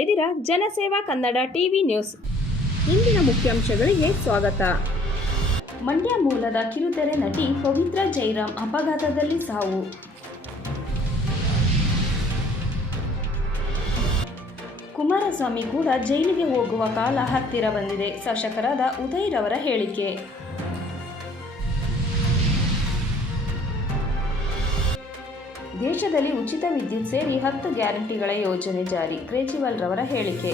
ಇದ್ದೀರಾ ಜನಸೇವಾ Kannada TV news. ಇಂದಿನ ಮುಖ್ಯಾಂಶಗಳಿಗೆ ಸ್ವಾಗತ. ಮಂಡ್ಯ ಮೂಲದ ಕಿರುತೆರೆ ನಟಿ ಪವಿತ್ರ ಜೈರಾಮ್ ಅಪಘಾತದಲ್ಲಿ ಸಾವು. ಕುಮಾರಸ್ವಾಮಿ ಕೂಡ ಜೈಲಿಗೆ ಹೋಗುವ ಕಾಲ ಹತ್ತಿರ ಬಂದಿದೆ. ಶಾಸಕರಾದ ಉದಯ್ ರವರ ಹೇಳಿಕೆ. ದೇಶದಲ್ಲಿ ಉಚಿತ ವಿದ್ಯುತ್ ಸೇರಿ 10 ಗ್ಯಾರಂಟಿಗಳ ಯೋಜನೆ ಜಾರಿ. ಕೇಜ್ರಿವಾಲ್ ರವರ ಹೇಳಿಕೆ.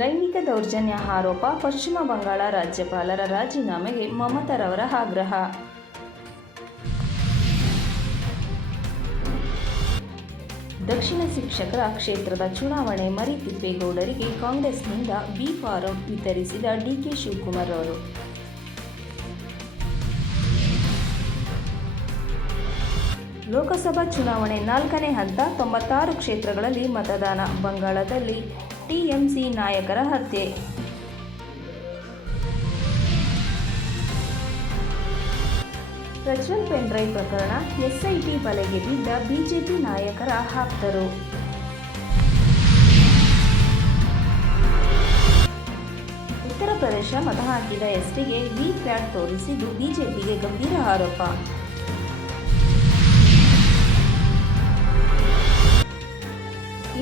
ಲೈಂಗಿಕ ದೌರ್ಜನ್ಯ ಆರೋಪ. ಪಶ್ಚಿಮ ಬಂಗಾಳ ರಾಜ್ಯಪಾಲರ ರಾಜೀನಾಮೆಗೆ ಮಮತಾ ರವರ ಆಗ್ರಹ. ದಕ್ಷಿಣ ಶಿಕ್ಷಕರ ಕ್ಷೇತ್ರದ ಚುನಾವಣೆ ಮರಿತಿಪ್ಪೇಗೌಡರಿಗೆ ಕಾಂಗ್ರೆಸ್ನಿಂದ ಬಿ ಫಾರಂ ವಿತರಿಸಿದ ಡಿಕೆ ಶಿವಕುಮಾರ್ ಅವರು. ಲೋಕಸಭಾ ಚುನಾವಣೆ 4ನೇ ಹಂತ. 96 ಕ್ಷೇತ್ರಗಳಲ್ಲಿ ಮತದಾನ. ಬಂಗಾಳದಲ್ಲಿ ಟಿಎಂಸಿ ನಾಯಕರ ಹತ್ಯೆ. ಪ್ರಜ್ವಲ್ ಪೆನ್ಡ್ರೈವ್ ಪ್ರಕರಣ. ಎಸ್ಐಟಿ ಬಲೆಗೆ ಬಿದ್ದ ಬಿಜೆಪಿ ನಾಯಕರ ಆಪ್ತರು. ಉತ್ತರ ಪ್ರದೇಶ ಮತ ಹಾಕಿದ ಎಸ್ಟಿಗೆ ವಿ ಪ್ಯಾಟ್ ತೋರಿಸಿದ್ದು ಬಿಜೆಪಿಗೆ ಗಂಭೀರ ಆರೋಪ.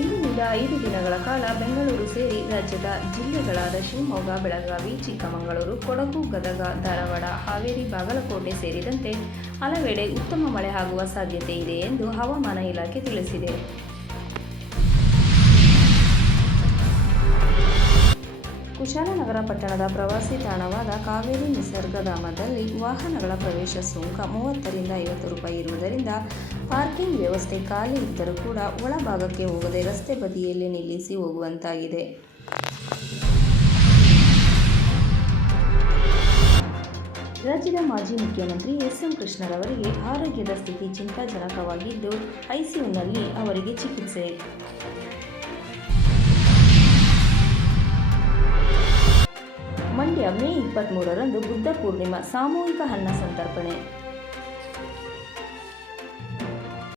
ಇಂದಿನಿಂದ 5 ದಿನಗಳ ಕಾಲ ಬೆಂಗಳೂರು ಸೇರಿ ರಾಜ್ಯದ ಜಿಲ್ಲೆಗಳಾದ ಶಿವಮೊಗ್ಗ, ಬೆಳಗಾವಿ, ಚಿಕ್ಕಮಗಳೂರು, ಕೊಡಗು, ಗದಗ, ಧಾರವಾಡ, ಹಾವೇರಿ, ಬಾಗಲಕೋಟೆ ಸೇರಿದಂತೆ ಹಲವೆಡೆ ಉತ್ತಮ ಮಳೆ ಆಗುವ ಸಾಧ್ಯತೆ ಇದೆ ಎಂದು ಹವಾಮಾನ ಇಲಾಖೆ ತಿಳಿಸಿದೆ. ಕುಶಾಲನಗರ ಪಟ್ಟಣದ ಪ್ರವಾಸಿ ತಾಣವಾದ ಕಾವೇರಿ ನಿಸರ್ಗಧಾಮದಲ್ಲಿ ವಾಹನಗಳ ಪ್ರವೇಶ ಸುಂಕ 30 ರಿಂದ 50 ರೂಪಾಯಿ ಇರುವುದರಿಂದ ಪಾರ್ಕಿಂಗ್ ವ್ಯವಸ್ಥೆ ಖಾಲಿ ಇದ್ದರೂ ಕೂಡ ಒಳಭಾಗಕ್ಕೆ ಹೋಗದೆ ರಸ್ತೆ ಬದಿಯಲ್ಲಿ ನಿಲ್ಲಿಸಿ ಹೋಗುವಂತಾಗಿದೆ. ರಾಜ್ಯದ ಮಾಜಿ ಮುಖ್ಯಮಂತ್ರಿ ಎಸ್.ಎಂ. ಕೃಷ್ಣರವರಿಗೆ ಆರೋಗ್ಯದ ಸ್ಥಿತಿ ಚಿಂತಾಜನಕವಾಗಿದ್ದು ಐಸಿಯುನಲ್ಲಿ ಅವರಿಗೆ ಚಿಕಿತ್ಸೆ. ಮಂಡ್ಯ ಮೇ 23ರಂದು ಬುದ್ಧ ಪೂರ್ಣಿಮಾ. ಸಾಮೂಹಿಕ ಅನ್ನ ಸಂತರ್ಪಣೆ.